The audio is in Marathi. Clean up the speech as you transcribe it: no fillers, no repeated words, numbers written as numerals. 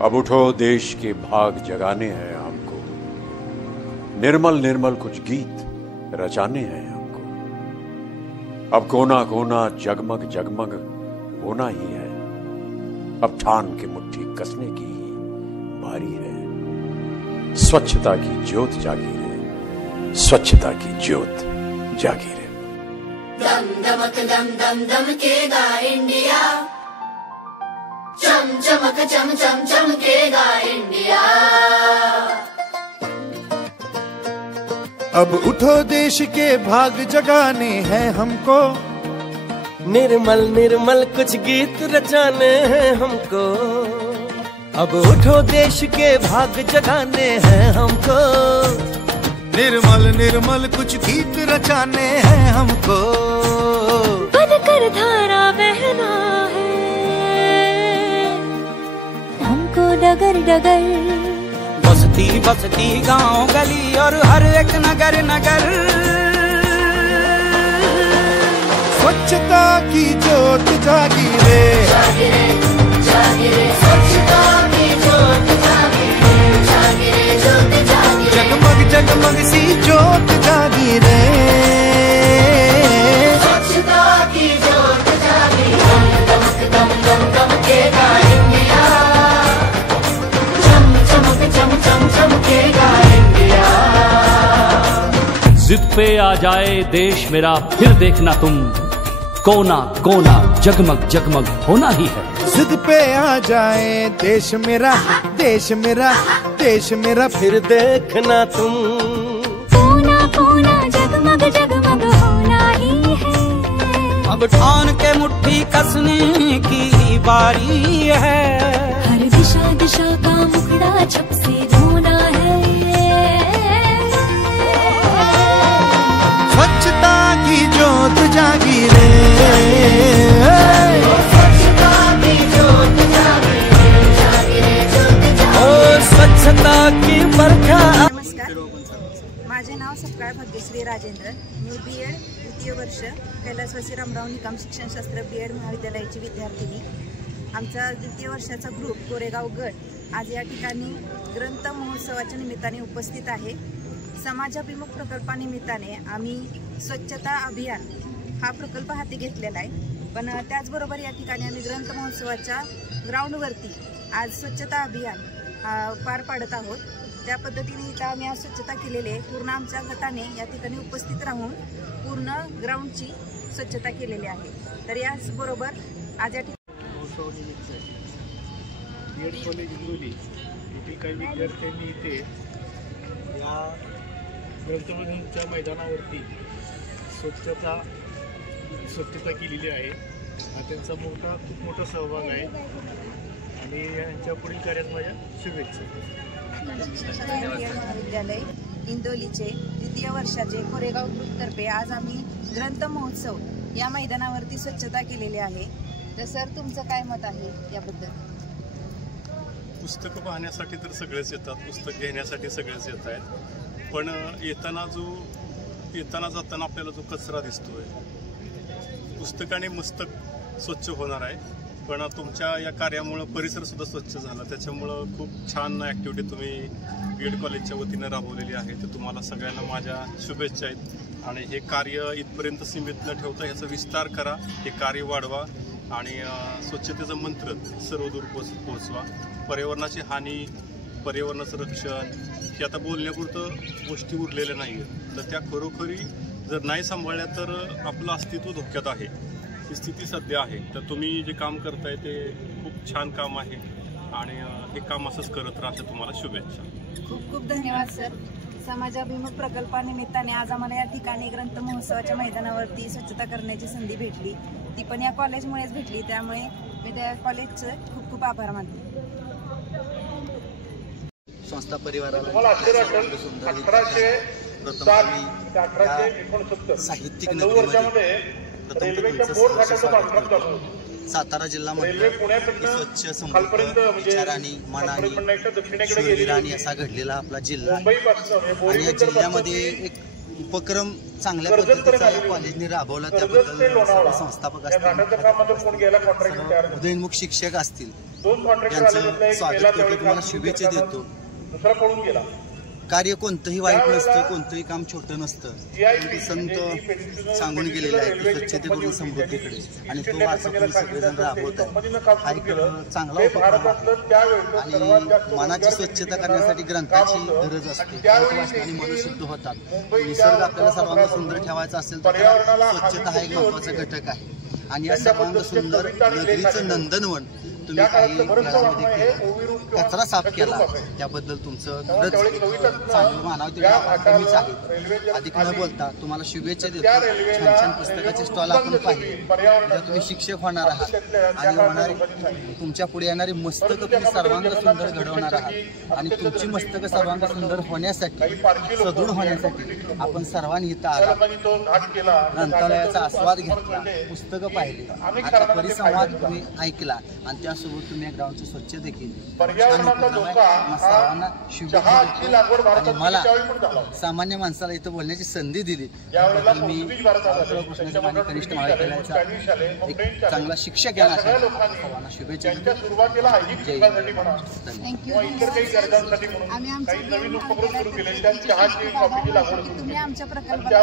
अब उठो देश के भाग जगाने हैं हमको, निर्मल निर्मल कुछ गीत रचाने हैं हमको। अब कोना कोना जगमग जगमग होना ही है, अब ठान के मुट्ठी कसने की ही बारी है। स्वच्छता की ज्योत जागी रहे, स्वच्छता की ज्योत जागी रहे। दम दमक दम दम दमकेगा इंडिया, चम चमक चम चम चमकेगा इंडिया। अब उठो देश के भाग जगाने हैं हमको, निर्मल निर्मल कुछ गीत रचाने हैं हमको। अब उठो देश के भाग जगाने हैं हमको, निर्मल निर्मल कुछ गीत रचाने हैं हमको। बनकर धारा बहना है हमको डगर डगर, बस्ती बस्ती गांव गली और हर एक नगर नगर। स्वच्छता की ज्योत जागी रे, जागी रे जागी रे, स्वच्छता की ज्योत जागी रे, जागी रे ज्योत जागी रे। जगमग जगमग सी ज्योत जागी रे, स्वच्छता की ज्योत जागी रे। दमक दम दम दमकेगा इंडिया, चम चमक चम चम चमकेगा इंडिया। जिद पे आ जाए देश मेरा फिर देखना तुम, कोना कोना जगमग जगमग होना ही है। जिद पे आ जाए देश मेरा, देश मेरा, देश मेरा फिर देखना तुम, कोना कोना जगमग जगमग होना ही है। अब ठान के मुट्ठी कसने की बारी है। हर दिशा दिशा का मुखड़ा छप से धोना है। स्वच्छता की ज्योत जागी रे, स्वच्छता की ज्योत जागी रे, जागी रे ज्योत जागी रे। स्वच्छता की बरखा। नमस्कार, माझे नाव सपकाळ भाग्यश्री राजेंद्र। मी BEd द्वितीय वर्ष कैलासवासी रामराव निकम शिक्षणशास्त्र BEd महाविद्यालयाची विद्यार्थिनी। आमचा द्वितीय वर्षाचा ग्रुप कोरेगाव गट आज या ठिकाणी ग्रंथ महोत्सवाच्या निमित्ताने उपस्थित आहे। समाजाभिमुख प्रकल्पानिमित्ताने आम्ही स्वच्छता अभियान हा प्रकल्प हाती घेतलेला आहे, पण त्याचबरोबर या ठिकाणी आम्ही ग्रंथ महोत्सवाच्या ग्राउंडवरती आज स्वच्छता अभियान पार पाडत आहोत। त्या पद्धतीने इथं आम्ही आज स्वच्छता केलेली आहे। पूर्ण आमच्या गटाने या ठिकाणी उपस्थित राहून पूर्ण ग्राउंडची स्वच्छता केलेली आहे। तर याचबरोबर आज या BEd कॉलेज हिंगोली येथील काही विद्यार्थ्यांनी इथे या ग्रंथभवनच्या मैदानावरती स्वच्छता केलेली आहे। हा त्यांचा खूप मोठा सहभाग आहे आणि यांच्या पुढील कार्यात माझ्या शुभेच्छा। महाविद्यालय इंदोलीचे द्वितीय वर्षाचे कोरेगाव ग्रुपतर्फे आज आम्ही ग्रंथ महोत्सव या मैदानावरती स्वच्छता केलेली आहे। तर सर, तुमचं काय मत आहे याबद्दल? पुस्तकं पाहण्यासाठी तर सगळेच येतात, पुस्तक घेण्यासाठी सगळेच येत आहेत, पण येताना जाताना आपल्याला जो कचरा दिसतोय, पुस्तकाने मस्तक स्वच्छ होणार आहे, पण तुमच्या या कार्यामुळं परिसर सुद्धा स्वच्छ झाला। त्याच्यामुळं खूप छान ॲक्टिव्हिटी तुम्ही BEd कॉलेजच्या वतीनं राबवलेली आहे, तर तुम्हाला सगळ्यांना माझ्या शुभेच्छा आहेत। आणि हे कार्य इथपर्यंत सीमित न ठेवता ह्याचा विस्तार करा, हे कार्य वाढवा आणि स्वच्छतेचा मंत्र सर्वदूर पोहोचवा। पर्यावरणाची हानी, पर्यावरणाचं रक्षण हे आता बोलण्यापुरतं गोष्टी उरलेल्या नाही आहेत, तर त्या खरोखरी जर नाही सांभाळल्या तर आपलं अस्तित्व धोक्यात आहे, ही स्थिती सध्या आहे। तर तुम्ही जे काम करताय ते खूप छान काम आहे आणि हे काम असंच करत राहा, तुम्हाला शुभेच्छा। खूप खूप धन्यवाद सर। समाजाभिमुख प्रकल्पानिमित्ताने आज आम्हाला या ठिकाणी ग्रंथ महोत्सवाच्या मैदानावरती स्वच्छता करण्याची संधी भेटली, ती पण या कॉलेजमुळेच भेटली, त्यामुळे मी त्या कॉलेजचे खूप खूप आभार मानते। संस्था परिवाराला साहित्यिक सातारा जिल्ह्यामध्ये स्वच्छ संपूर्ण विचारांनी मनाने शूरवीरांनी असा घडलेला आपला जिल्हा आणि या जिल्ह्यामध्ये एक उपक्रम चांगल्या पद्धतीचा या कॉलेजने राबवला, त्याबद्दल संस्थापक असतील, उदयोन्मुख शिक्षक असतील यांचं स्वागत करतो, तुम्हाला शुभेच्छा देतो. कार्य कोणतंही वाईट नसतं, कोणतंही काम छोटं नसतं. संत सांगून गेलेलं आहे की स्वच्छतेकडून समृद्धीकडे, आणि तो वारसा तुम्ही सगळेजण राबवत आहे. हा एक चांगला उपक्रम आहे. आणि मनाची स्वच्छता करण्यासाठी ग्रंथाची गरज असते. वाचनाने मन शुद्ध होतात. निसर्ग आपल्याला सर्वांना सुंदर ठेवायचा असेल तर स्वच्छता हा एक महत्त्वाचा घटक आहे. आणि या सर्वांग सुंदर नगरीचं नंदनवन तुम्ही काही घरामध्ये केलं, कचरा साफ केला, त्याबद्दल तुमचं खरंच चांगलं मानावं तेवढं कमीच आहे. अधिक न बोलता तुम्हाला शुभेच्छा देतो. छान छान पुस्तकाचे स्टॉल आपण पाहिले, उद्या तुम्ही शिक्षक होणार आहात आणि होणारी तुमच्या पुढे येणारी मस्तकं तुम्ही सर्वांग सुंदर घडवणार आहात. आणि तुमची मस्तकं सर्वांग सुंदर होण्यासाठी, सदृढ होण्यासाठी आपण सर्वांनी इथं आला, ग्रंथालयाचा आस्वाद घेतला, पुस्तकं पाहिली, आता परिसंवाद तुम्ही ऐकला, आणि त्यासोबत तुम्ही या ग्राउंडची स्वच्छता केली. सर्वांना शुभेच्छा देतो. आणि मला सामान्य माणसाला इथं बोलण्याची संधी दिली त्याबद्दल मी कृष्णाच्या माने कनिष्ठ महाविद्यालयाचा एक चांगला शिक्षक या नात्याने सर्वांना शुभेच्छा देतो. जय थँक्यू. आम्ही आमच्या प्रकल्पाला